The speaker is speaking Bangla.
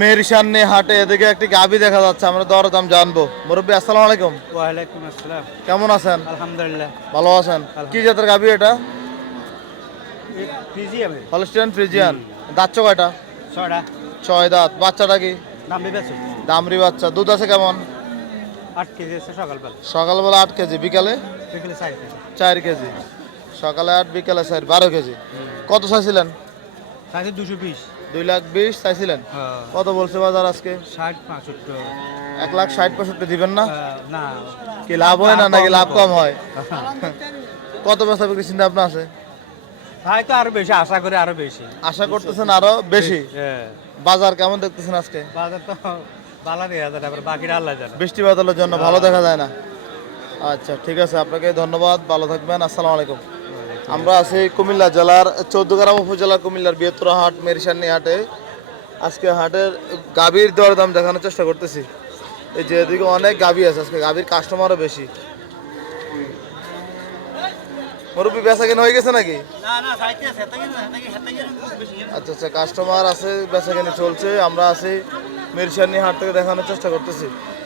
মেহেরসান্নি হাটে এদিকে একটি গাভী দেখা যাচ্ছে, আমরা দরদাম জানবো। মুরব্বী আসসালামু আলাইকুম। ওয়ালাইকুম আসসালাম। কেমন আছেন? আলহামদুলিল্লাহ। ভালো আছেন? কি জাতের গাভী এটা? ফ্রিজিয়ামে হলস্টিয়ান ফ্রিজিয়ান। দাঁত কয়টা? ছড়া 6 দাঁত। বাচ্চাটা কি? দাম বেশি। দামরি বাচ্চা। দুধ আছে কেমন? 8 কেজি আছে সকালবেলা। সকালবেলা 8 কেজি, বিকালে বিকেলে 4 কেজি। 4 কেজি। সকালে 8, বিকালে 4, 12 কেজি। কত চাইছিলেন? সাইজে 220। 2,20,000 চাইছিলেন। হ্যাঁ। কত বলছে বাজার আজকে? 60 65। 1,60,000-65,000 দিবেন না? না। কি লাভ হয় না নাকি লাভ কম হয়? কত বেচা বিক্রি চিন্তা ভাবনা আছে? হয়তো আরো বেশি, আশা করি আরো বেশি। আশা করতেছেন আরো বেশি? হ্যাঁ। বাজার কেমন দেখতেছেন আজকে? বাজার তো বালা নেই হাজার, আবার বাকিরা আল্লাহ জানে। বৃষ্টি বাদলের জন্য ভালো দেখা যায় না। আচ্ছা ঠিক আছে, আপনাকে ধন্যবাদ, ভালো থাকবেন। আসসালামু আলাইকুম। আমরা আছি কুমিল্লা জেলার চৌদ্দগ্রাম উপজেলার কুমিল্লার বৃহত্তর হাট মেহেরসান্নি হাটে। আজকে হাটের গাভীর দরদাম দেখানোর চেষ্টা করতেছি। এই যে এদিকে অনেক গাভী আছে, আজকে গাভীর কাস্টমারও বেশি। মুরব্বী বেচা কেনা হয়ে গেছে নাকি? আচ্ছা আচ্ছা, কাস্টমার আছে, বেচা কেনা চলছে। আমরা আছি মেহেরসান্নি হাট থেকে দেখানোর চেষ্টা করতেছি।